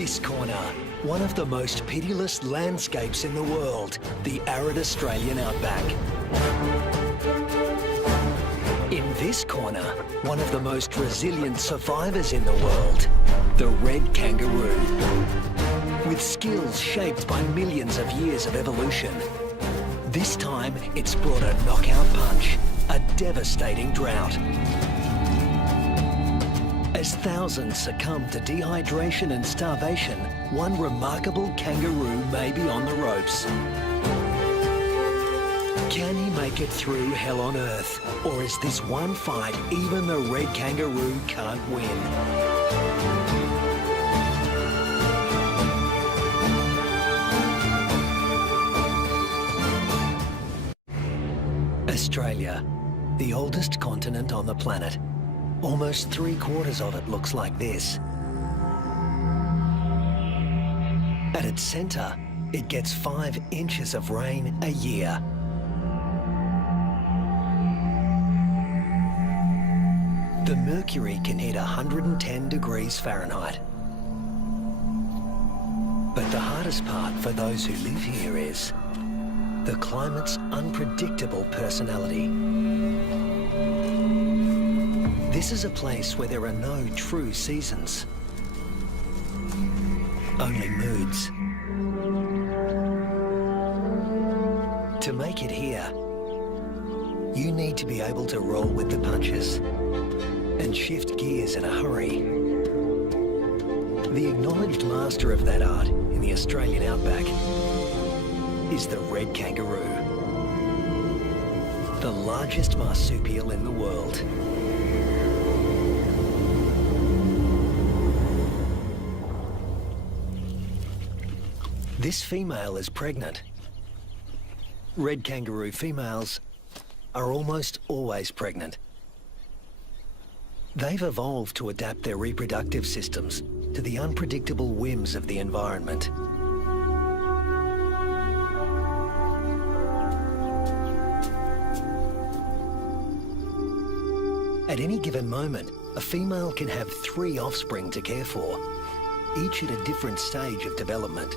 this corner, one of the most pitiless landscapes in the world, the arid Australian outback. In this corner, one of the most resilient survivors in the world, the red kangaroo. With skills shaped by millions of years of evolution, this time it's brought a knockout punch, a devastating drought. As thousands succumb to dehydration and starvation, one remarkable kangaroo may be on the ropes. Can he make it through hell on earth? Or is this one fight even the red kangaroo can't win? Australia, the oldest continent on the planet. Almost 3/4 of it looks like this. At its centre, it gets 5 inches of rain a year. The mercury can hit 110 degrees Fahrenheit. But the hardest part for those who live here is the climate's unpredictable personality. This is a place where there are no true seasons, only moods. To make it here, you need to be able to roll with the punches and shift gears in a hurry. The acknowledged master of that art in the Australian outback is the red kangaroo, the largest marsupial in the world. This female is pregnant. Red kangaroo females are almost always pregnant. They've evolved to adapt their reproductive systems to the unpredictable whims of the environment. At any given moment, a female can have 3 offspring to care for, each at a different stage of development.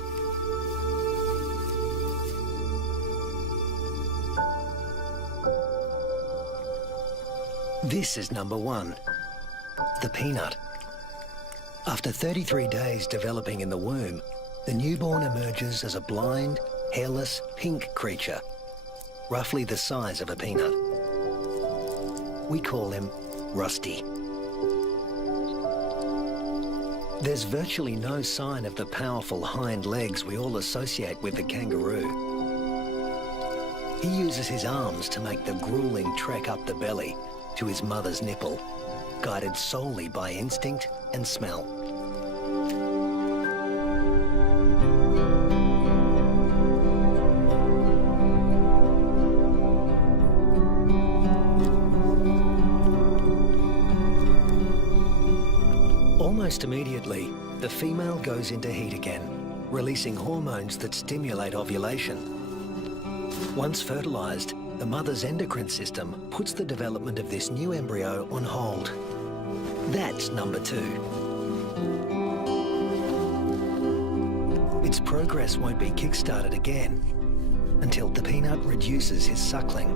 This is number 1, the peanut. After 33 days developing in the womb, the newborn emerges as a blind, hairless, pink creature, roughly the size of a peanut. We call him Rusty. There's virtually no sign of the powerful hind legs we all associate with the kangaroo. He uses his arms to make the grueling trek up the belly to his mother's nipple, guided solely by instinct and smell. Almost immediately, the female goes into heat again, releasing hormones that stimulate ovulation. Once fertilized, the mother's endocrine system puts the development of this new embryo on hold. That's number 2. Its progress won't be kick-started again until the peanut reduces his suckling.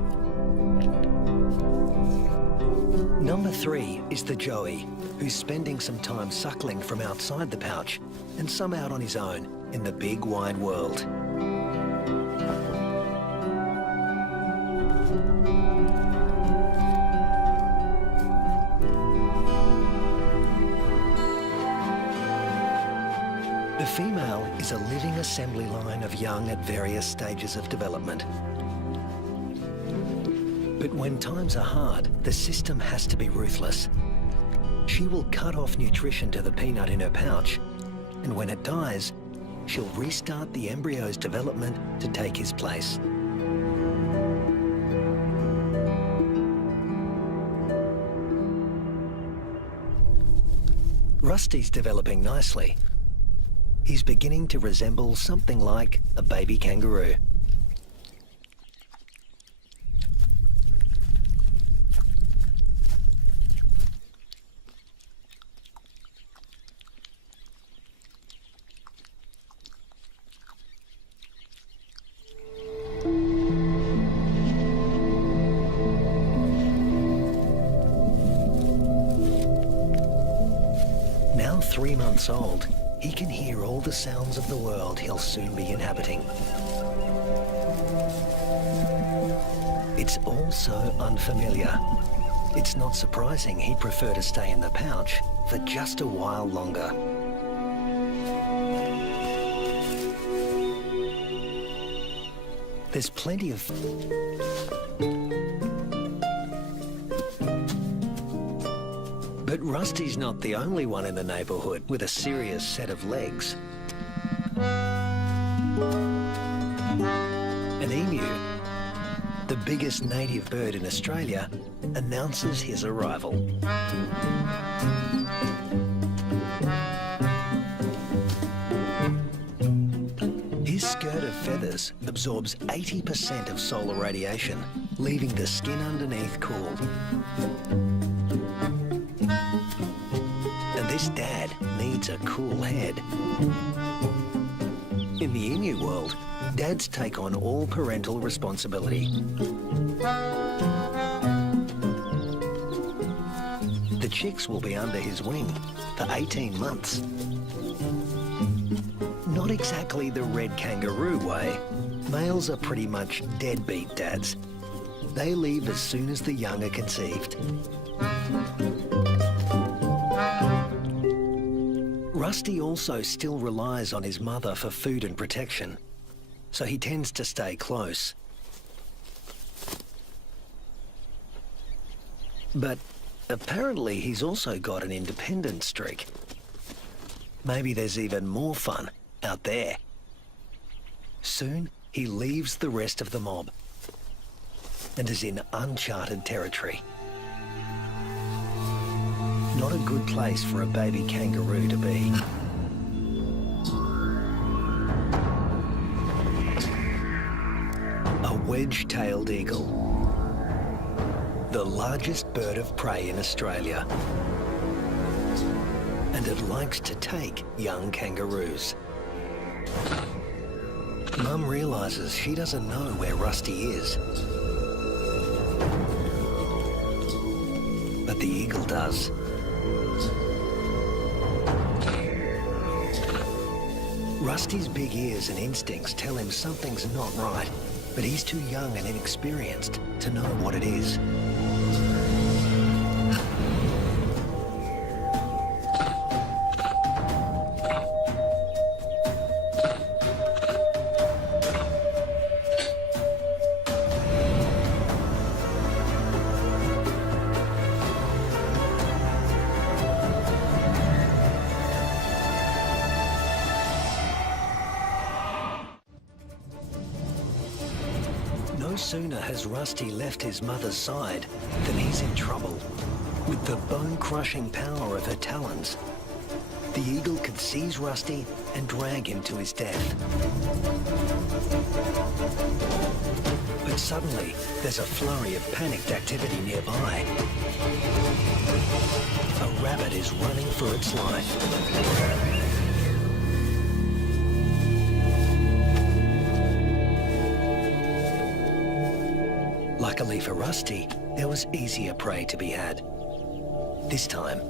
Number 3 is the joey, who's spending some time suckling from outside the pouch and some out on his own in the big wide world. The female is a living assembly line of young at various stages of development. But when times are hard, the system has to be ruthless. She will cut off nutrition to the peanut in her pouch, and when it dies, she'll restart the embryo's development to take his place. Rusty's developing nicely. He's beginning to resemble something like a baby kangaroo. Now 3 months old, he can hear all the sounds of the world he'll soon be inhabiting. It's all so unfamiliar. It's not surprising he'd prefer to stay in the pouch for just a while longer. There's plenty of... But Rusty's not the only one in the neighbourhood with a serious set of legs. An emu, the biggest native bird in Australia, announces his arrival. His skirt of feathers absorbs 80% of solar radiation, leaving the skin underneath cool. And this dad needs a cool head. In the emu world, dads take on all parental responsibility. The chicks will be under his wing for 18 months. Not exactly the red kangaroo way. Males are pretty much deadbeat dads. They leave as soon as the young are conceived. Rusty also still relies on his mother for food and protection, so he tends to stay close. But apparently he's also got an independent streak. Maybe there's even more fun out there. Soon he leaves the rest of the mob and is in uncharted territory. Not a good place for a baby kangaroo to be. A wedge-tailed eagle, the largest bird of prey in Australia. And it likes to take young kangaroos. Mum realises she doesn't know where Rusty is. But the eagle does. Rusty's big ears and instincts tell him something's not right, but he's too young and inexperienced to know what it is. No sooner has Rusty left his mother's side than he's in trouble. With the bone-crushing power of her talons, the eagle could seize Rusty and drag him to his death. But suddenly, there's a flurry of panicked activity nearby. A rabbit is running for its life. Luckily for Rusty, there was easier prey to be had. This time,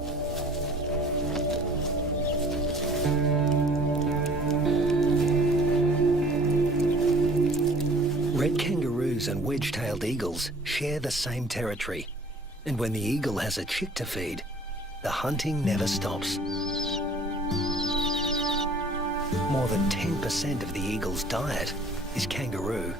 red kangaroos and wedge-tailed eagles share the same territory. And when the eagle has a chick to feed, the hunting never stops. More than 10% of the eagle's diet is kangaroo.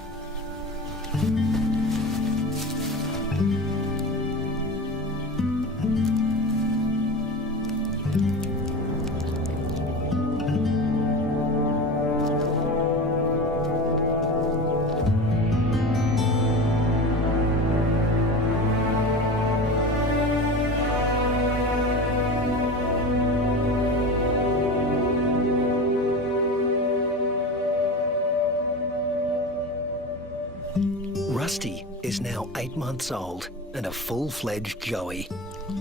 Rusty is now 8 months old and a full-fledged joey,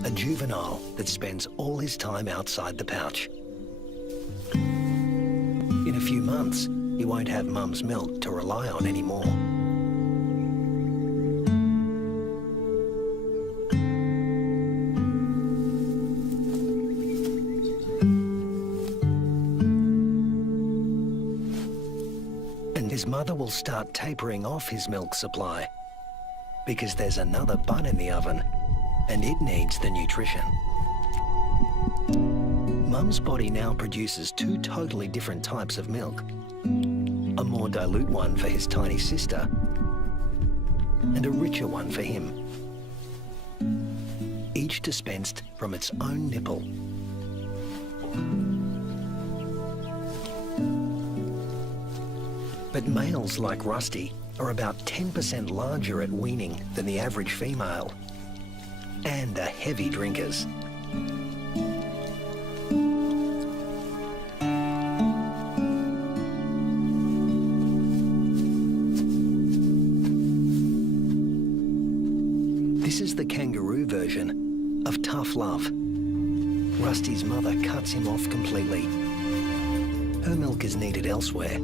a juvenile that spends all his time outside the pouch. In a few months, he won't have Mum's milk to rely on anymore. his mother will start tapering off his milk supply because there's another bun in the oven and it needs the nutrition. Mum's body now produces two totally different types of milk. A more dilute one for his tiny sister and a richer one for him. Each dispensed from its own nipple. But males like Rusty are about 10% larger at weaning than the average female and are heavy drinkers. This is the kangaroo version of tough love. Rusty's mother cuts him off completely. Her milk is needed elsewhere.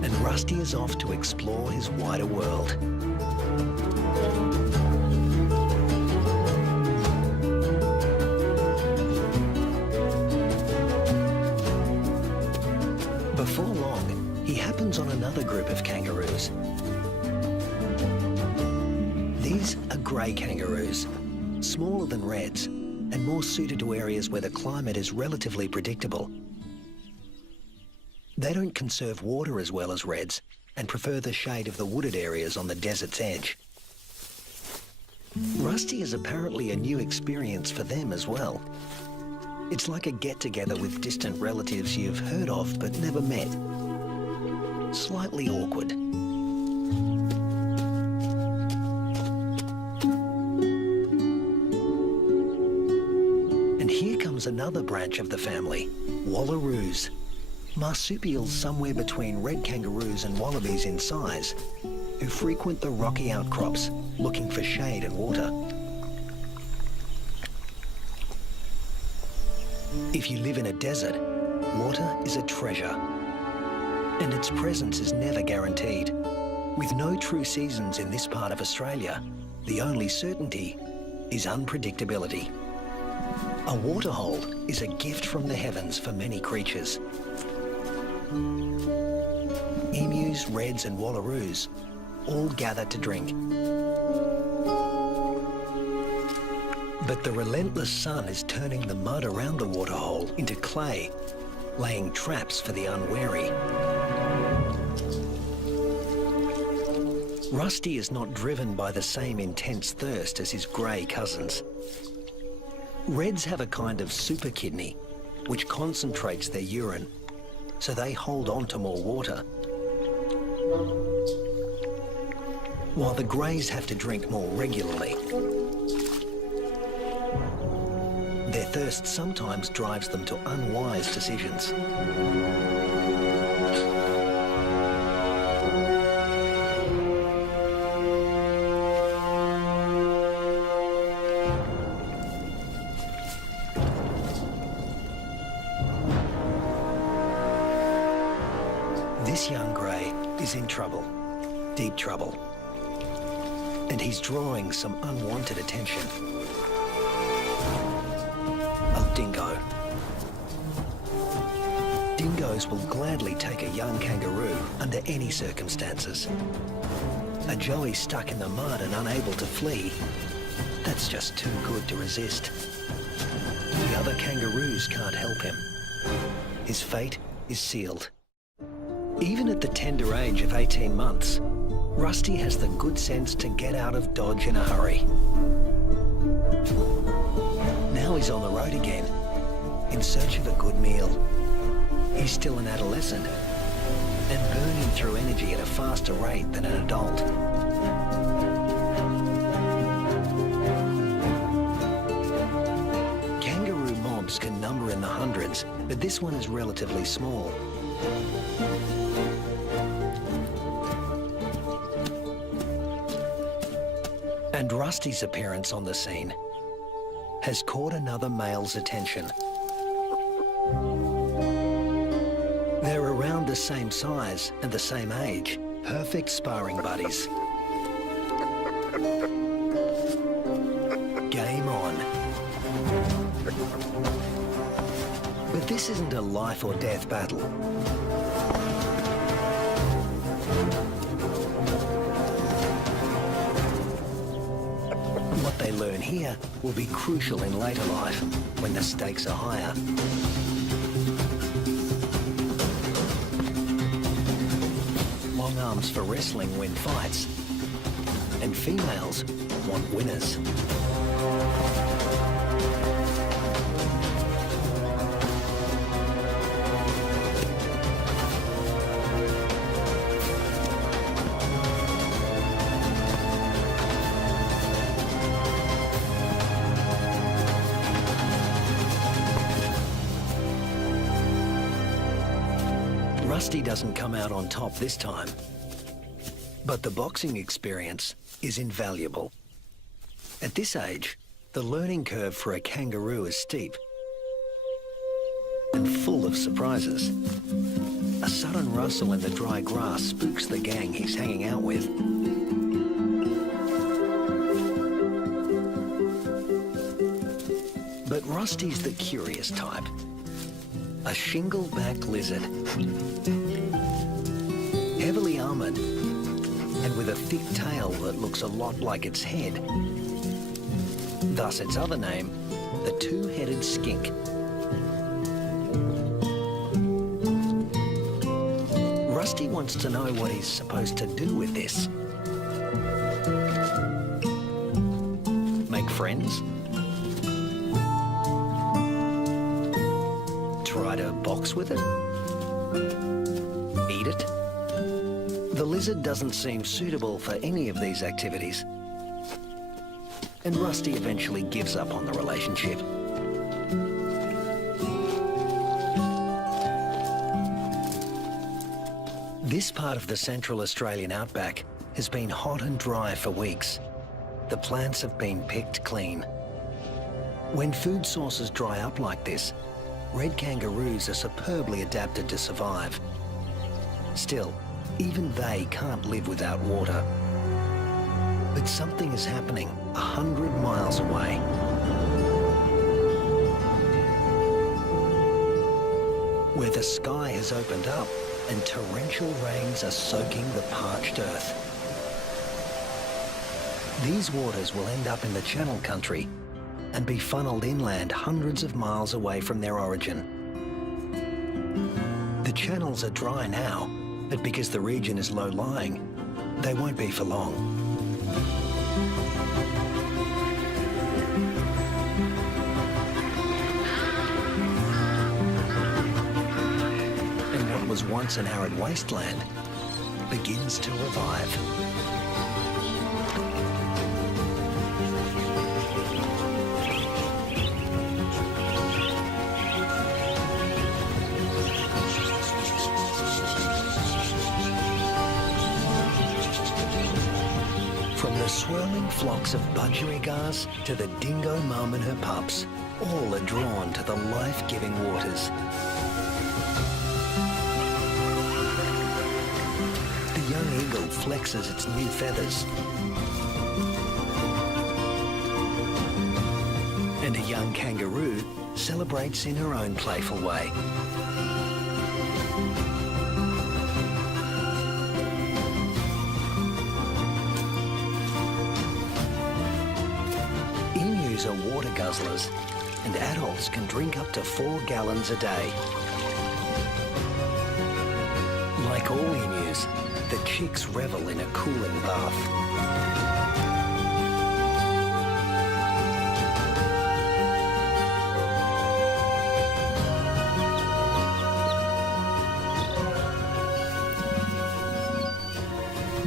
And Rusty is off to explore his wider world. Before long, he happens on another group of kangaroos. These are grey kangaroos, smaller than reds and more suited to areas where the climate is relatively predictable. They don't conserve water as well as reds and prefer the shade of the wooded areas on the desert's edge. Rusty is apparently a new experience for them as well. It's like a get-together with distant relatives you've heard of but never met. Slightly awkward. And here comes another branch of the family, wallaroos. Marsupials somewhere between red kangaroos and wallabies in size, who frequent the rocky outcrops looking for shade and water. If you live in a desert, water is a treasure, and its presence is never guaranteed. With no true seasons in this part of Australia, the only certainty is unpredictability. A waterhole is a gift from the heavens for many creatures. Emus, reds and wallaroos all gather to drink. But the relentless sun is turning the mud around the waterhole into clay, laying traps for the unwary. Rusty is not driven by the same intense thirst as his grey cousins. Reds have a kind of super kidney, which concentrates their urine, so they hold on to more water. While the greys have to drink more regularly. Their thirst sometimes drives them to unwise decisions. This young grey is in trouble, deep trouble, and he's drawing some unwanted attention. A dingo. Dingoes will gladly take a young kangaroo under any circumstances. A joey stuck in the mud and unable to flee, that's just too good to resist. The other kangaroos can't help him. His fate is sealed. Even at the tender age of 18 months, Rusty has the good sense to get out of Dodge in a hurry. Now he's on the road again, in search of a good meal. He's still an adolescent, and burning through energy at a faster rate than an adult. Kangaroo mobs can number in the hundreds, but this one is relatively small. And Rusty's appearance on the scene has caught another male's attention. They're around the same size and the same age, perfect sparring buddies. Game on. But this This isn't a life or death battle. What they learn here will be crucial in later life, when the stakes are higher. Long arms for wrestling win fights, and females want winners. Rusty doesn't come out on top this time, but the boxing experience is invaluable. At this age, the learning curve for a kangaroo is steep and full of surprises. A sudden rustle in the dry grass spooks the gang he's hanging out with. But Rusty's the curious type. A shingle-backed lizard, heavily armoured and with a thick tail that looks a lot like its head. Thus its other name, the two-headed skink. Rusty wants to know what he's supposed to do with this. Make friends? Try to box with it? Eat it? The lizard doesn't seem suitable for any of these activities. And Rusty eventually gives up on the relationship. This part of the Central Australian outback has been hot and dry for weeks. The plants have been picked clean. When food sources dry up like this, red kangaroos are superbly adapted to survive. Still, even they can't live without water. But something is happening 100 miles away. Where the sky has opened up and torrential rains are soaking the parched earth. These waters will end up in the Channel Country and be funneled inland hundreds of miles away from their origin. The channels are dry now, but because the region is low-lying, they won't be for long. And what was once an arid wasteland begins to revive. From the swirling flocks of budgerigars to the dingo mum and her pups, all are drawn to the life-giving waters. The young eagle flexes its new feathers. And a young kangaroo celebrates in her own playful way. Emus are water guzzlers, and adults can drink up to 4 gallons a day. Like all emus, the chicks revel in a cooling bath.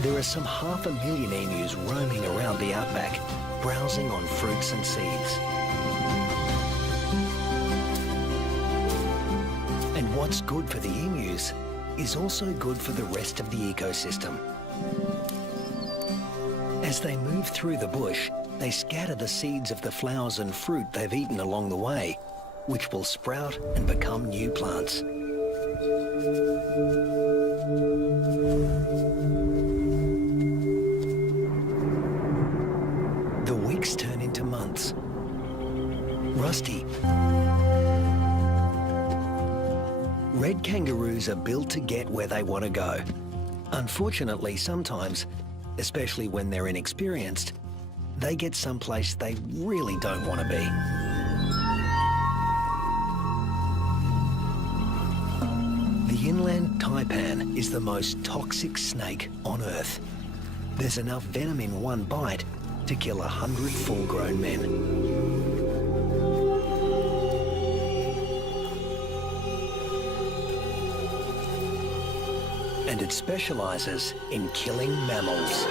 There are some 500,000 emus roaming around the outback, browsing on fruits and seeds. And what's good for the emus is also good for the rest of the ecosystem. As they move through the bush, they scatter the seeds of the flowers and fruit they've eaten along the way, which will sprout and become new plants. The weeks turn into months. Rusty Red kangaroos are built to get where they want to go. Unfortunately, sometimes, especially when they're inexperienced, they get someplace they really don't want to be. The inland taipan is the most toxic snake on Earth. There's enough venom in one bite to kill 100 full-grown men. And it specialises in killing mammals.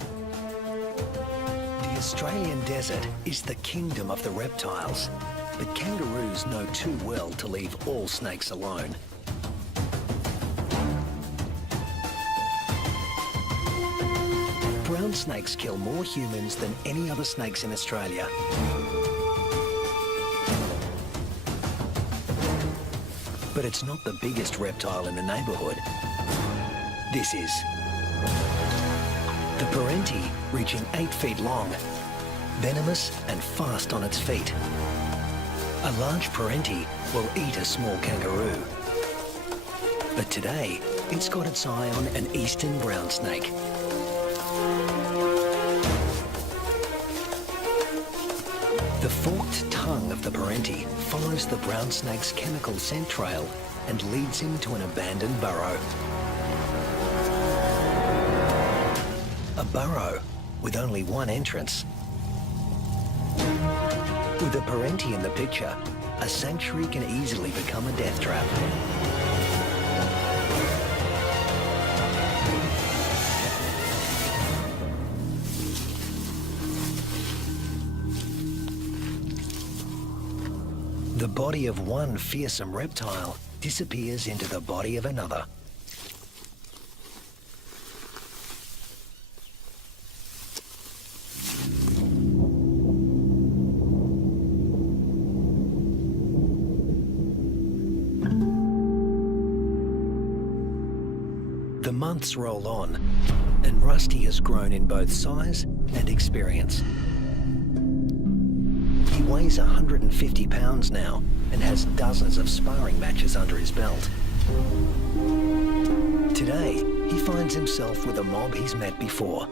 The Australian desert is the kingdom of the reptiles, but kangaroos know too well to leave all snakes alone. Brown snakes kill more humans than any other snakes in Australia. But it's not the biggest reptile in the neighbourhood. This is. The parenti, reaching 8 feet long, venomous and fast on its feet. A large parenti will eat a small kangaroo. But today, it's got its eye on an eastern brown snake. The forked tongue of the parenti follows the brown snake's chemical scent trail and leads him to an abandoned burrow. A burrow with only one entrance. With a parenti in the picture, a sanctuary can easily become a death trap. The body of one fearsome reptile disappears into the body of another. The months roll on, and Rusty has grown in both size and experience. He weighs 150 pounds now and has dozens of sparring matches under his belt. Today, he finds himself with a mob he's met before.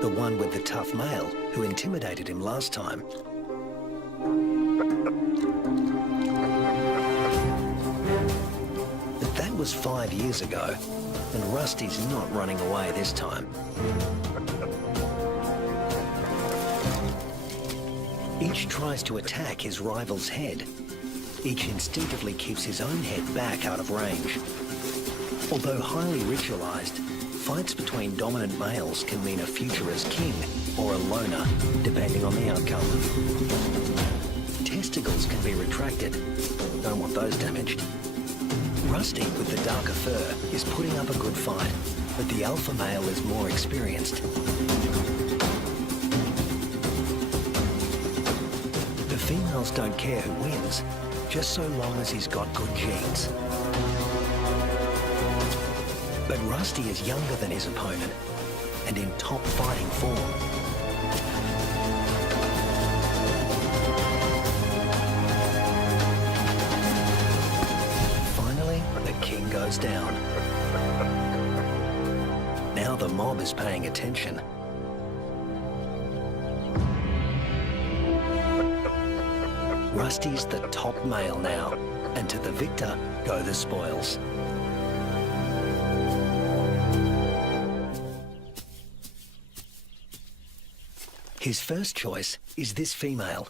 The one with the tough male who intimidated him last time. But that was 5 years ago, and Rusty's not running away this time. Each tries to attack his rival's head. Each instinctively keeps his own head back out of range. Although highly ritualized, fights between dominant males can mean a future as king or a loner, depending on the outcome. Testicles can be retracted. Don't want those damaged. Rusty, with the darker fur, is putting up a good fight, but the alpha male is more experienced. The females don't care who wins, just so long as he's got good genes. But Rusty is younger than his opponent and in top fighting form. Finally, the king goes down. Now the mob is paying attention. Rusty's the top male now, and to the victor go the spoils. His first choice is this female,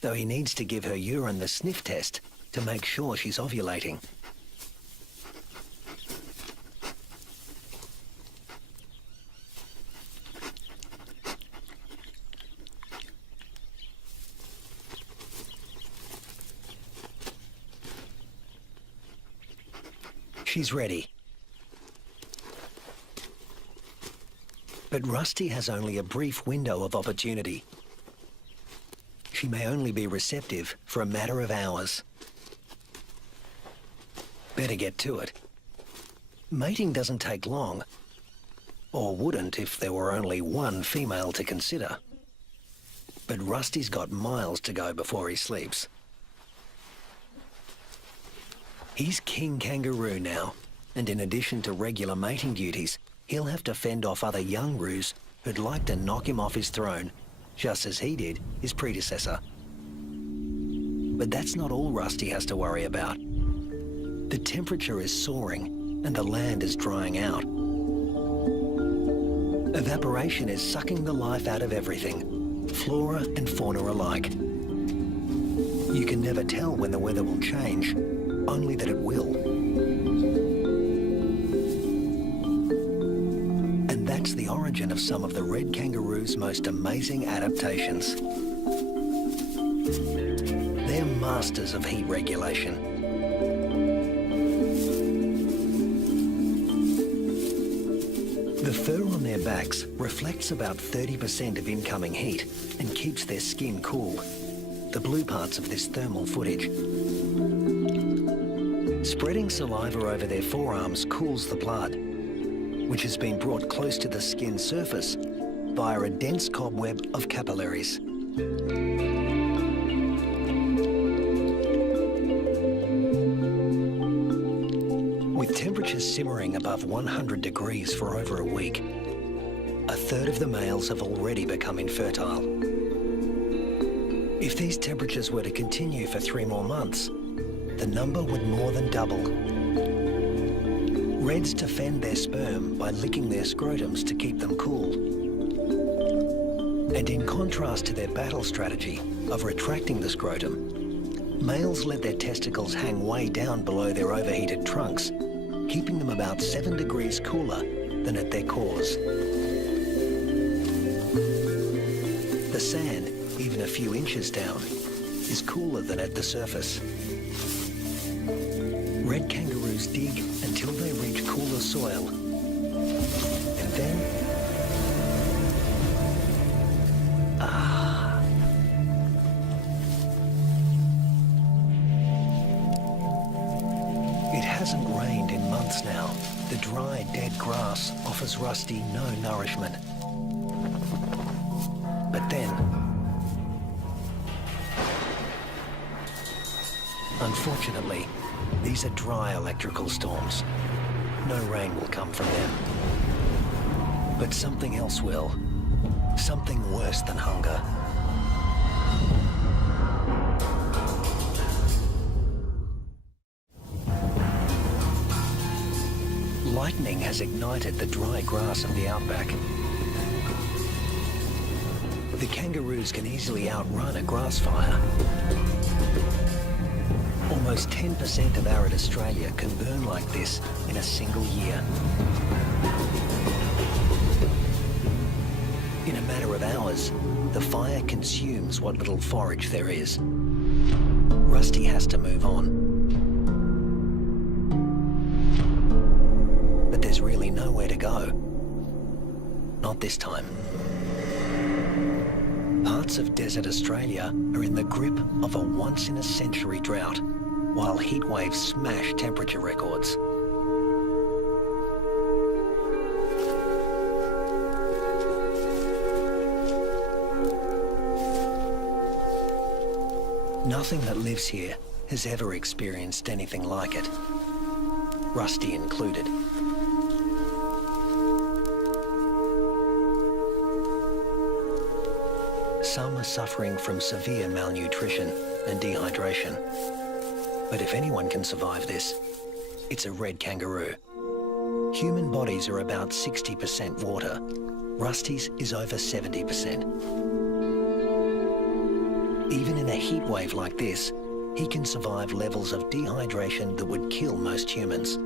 though he needs to give her urine the sniff test to make sure she's ovulating. She's ready. But Rusty has only a brief window of opportunity. She may only be receptive for a matter of hours. Better get to it. Mating doesn't take long, or wouldn't if there were only one female to consider. But Rusty's got miles to go before he sleeps. He's King Kangaroo now, and in addition to regular mating duties, he'll have to fend off other young roos who'd like to knock him off his throne, just as he did his predecessor. But that's not all Rusty has to worry about. The temperature is soaring and the land is drying out. Evaporation is sucking the life out of everything, flora and fauna alike. You can never tell when the weather will change, only that it will. And that's the origin of some of the red kangaroo's most amazing adaptations. They're masters of heat regulation. The fur on their backs reflects about 30% of incoming heat and keeps their skin cool, the blue parts of this thermal footage. Spreading saliva over their forearms cools the blood, which has been brought close to the skin surface via a dense cobweb of capillaries. With temperatures simmering above 100 degrees for over a week, a third of the males have already become infertile. If these temperatures were to continue for 3 more months, the number would more than double. Reds defend their sperm by licking their scrotums to keep them cool. And in contrast to their battle strategy of retracting the scrotum, males let their testicles hang way down below their overheated trunks, keeping them about 7 degrees cooler than at their cores. The sand, even a few inches down, is cooler than at the surface. Red kangaroos dig until they reach cooler soil. And then... It hasn't rained in months now. The dry, dead grass offers Rusty no nourishment. But then... Unfortunately, these are dry electrical storms. No rain will come from them. But something else will. Something worse than hunger. Lightning has ignited the dry grass of the outback. The kangaroos can easily outrun a grass fire. Almost 10% of arid Australia can burn like this in a single year. In a matter of hours, the fire consumes what little forage there is. Rusty has to move on. But there's really nowhere to go. Not this time. Parts of desert Australia are in the grip of a once-in-a-century drought, while heat waves smash temperature records. Nothing that lives here has ever experienced anything like it, Rusty included. Some are suffering from severe malnutrition and dehydration. But if anyone can survive this, it's a red kangaroo. Human bodies are about 60% water. Rusty's is over 70%. Even in a heat wave like this, he can survive levels of dehydration that would kill most humans.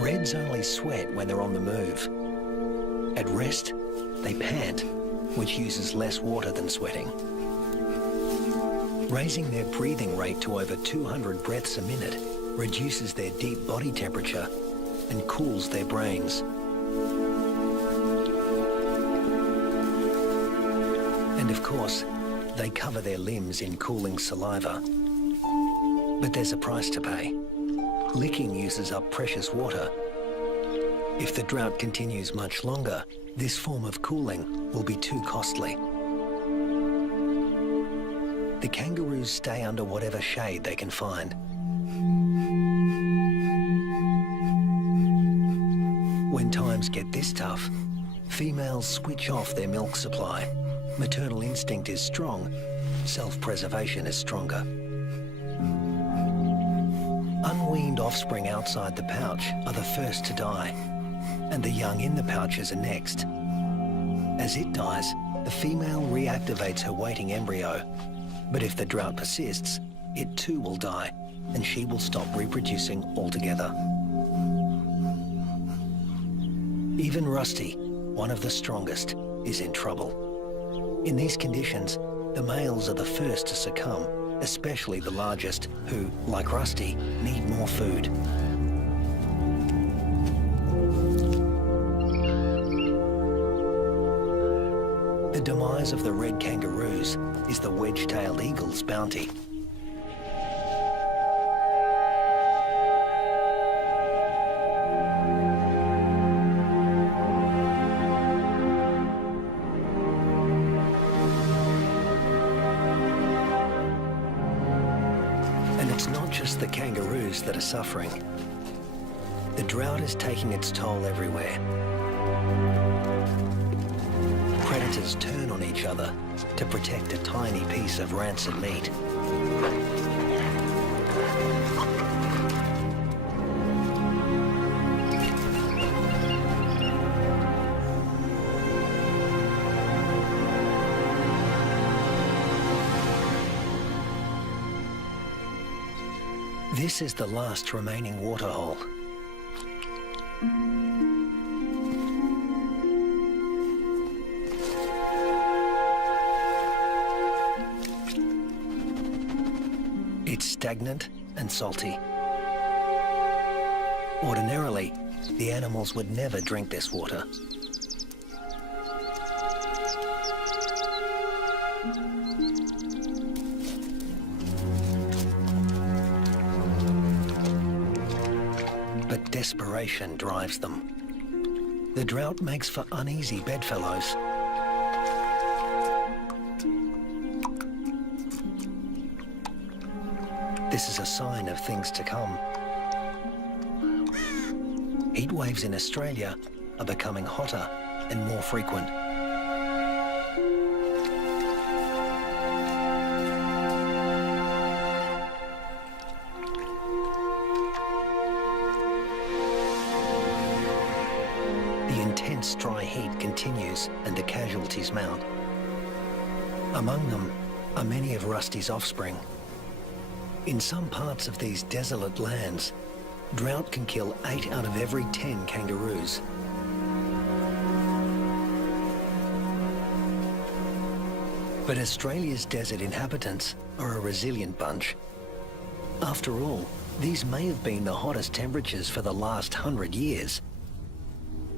Reds only sweat when they're on the move. At rest, they pant, which uses less water than sweating. Raising their breathing rate to over 200 breaths a minute reduces their deep body temperature and cools their brains. And of course, they cover their limbs in cooling saliva. But there's a price to pay. Licking uses up precious water. If the drought continues much longer, this form of cooling will be too costly. The kangaroos stay under whatever shade they can find. When times get this tough, females switch off their milk supply. Maternal instinct is strong, self-preservation is stronger. Unweaned offspring outside the pouch are the first to die, and the young in the pouches are next. As it dies, the female reactivates her waiting embryo. But if the drought persists, it too will die, and she will stop reproducing altogether. Even Rusty, one of the strongest, is in trouble. In these conditions, the males are the first to succumb, especially the largest, who, like Rusty, need more food. The demise of the red kangaroos is the wedge-tailed eagle's bounty. And it's not just the kangaroos that are suffering. The drought is taking its toll everywhere. Predators turn on each other to protect a tiny piece of rancid meat. This is the last remaining waterhole. It's stagnant and salty. Ordinarily, the animals would never drink this water. But desperation drives them. The drought makes for uneasy bedfellows. This is a sign of things to come. Heat waves in Australia are becoming hotter and more frequent. The intense dry heat continues and the casualties mount. Among them are many of Rusty's offspring. In some parts of these desolate lands, drought can kill 8 out of every 10 kangaroos. But Australia's desert inhabitants are a resilient bunch. After all, these may have been the hottest temperatures for the last 100 years.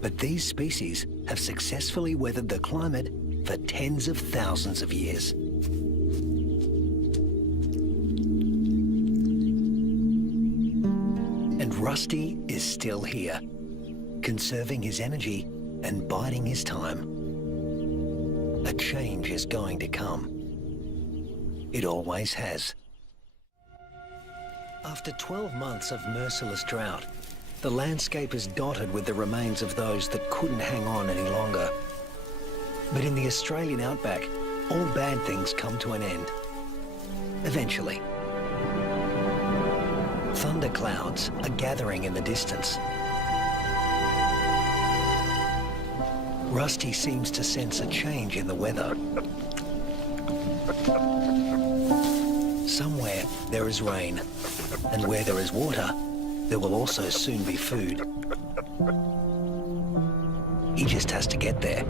But these species have successfully weathered the climate for tens of thousands of years. And Rusty is still here, conserving his energy and biding his time. A change is going to come. It always has. After 12 months of merciless drought, the landscape is dotted with the remains of those that couldn't hang on any longer. But in the Australian outback, all bad things come to an end. Eventually. Thunderclouds are gathering in the distance. Rusty seems to sense a change in the weather. Somewhere there is rain, and where there is water, there will also soon be food. He just has to get there.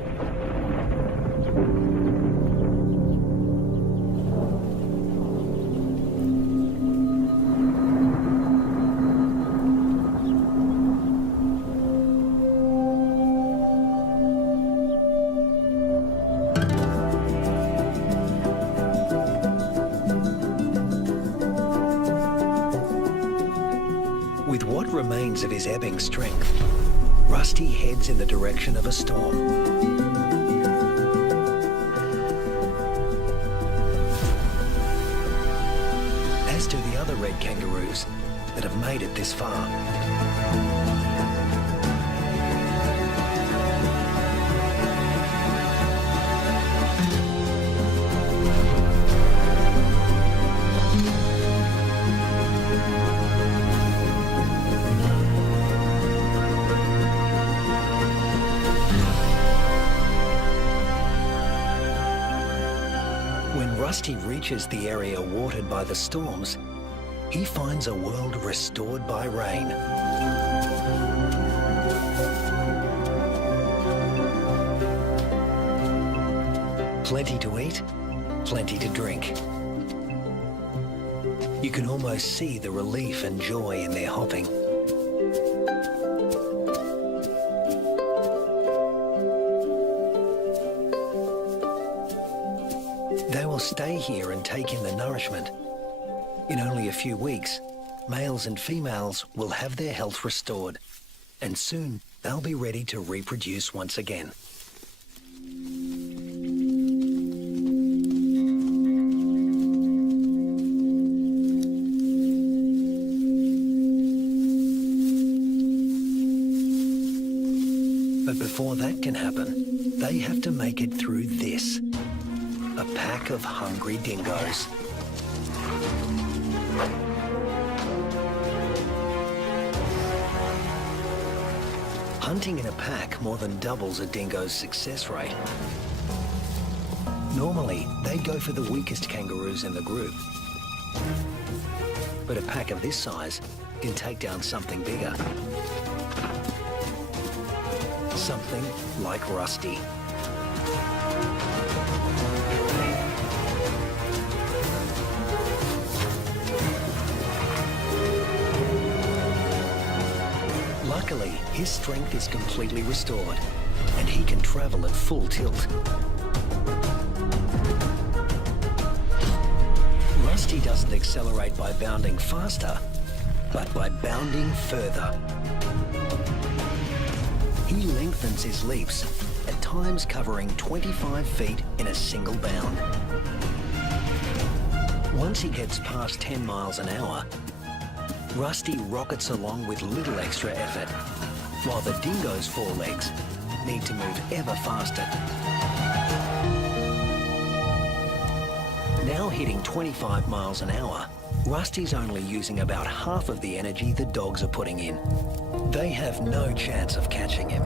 With what remains of his ebbing strength, Rusty heads in the direction of a storm. As do the other red kangaroos that have made it this far. When Rusty reaches the area watered by the storms, he finds a world restored by rain. Plenty to eat, plenty to drink. You can almost see the relief and joy in their hopping. They will stay here and take in the nourishment. In only a few weeks, males and females will have their health restored, and soon they'll be ready to reproduce once again. But before that can happen, they have to make it through this. A pack of hungry dingoes. Hunting in a pack more than doubles a dingo's success rate. Normally, they go for the weakest kangaroos in the group. But a pack of this size can take down something bigger. Something like Rusty. Luckily, his strength is completely restored, and he can travel at full tilt. Rusty doesn't accelerate by bounding faster, but by bounding further. He lengthens his leaps, at times covering 25 feet in a single bound. Once he gets past 10 miles an hour, Rusty rockets along with little extra effort, while the dingo's forelegs need to move ever faster. Now hitting 25 miles an hour, Rusty's only using about half of the energy the dogs are putting in. They have no chance of catching him.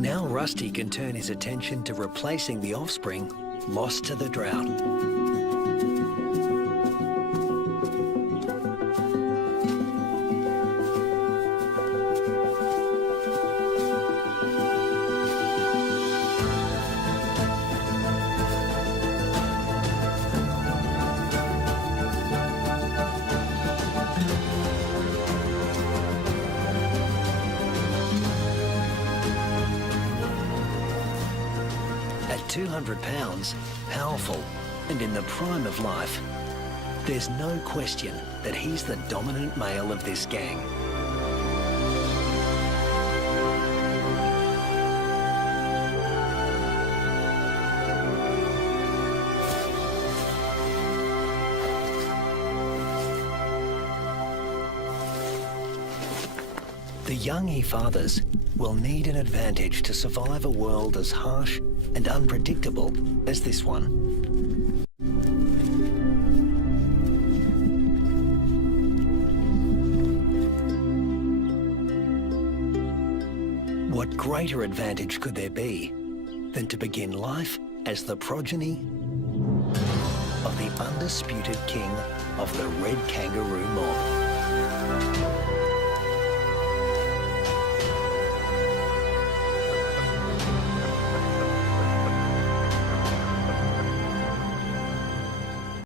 Now Rusty can turn his attention to replacing the offspring lost to the drought. At 200 pounds, powerful, and in the prime of life, there's no question that he's the dominant male of this gang. The young he fathers will need an advantage to survive a world as harsh and unpredictable as this one. What greater advantage could there be than to begin life as the progeny of the undisputed king of the red kangaroo mob?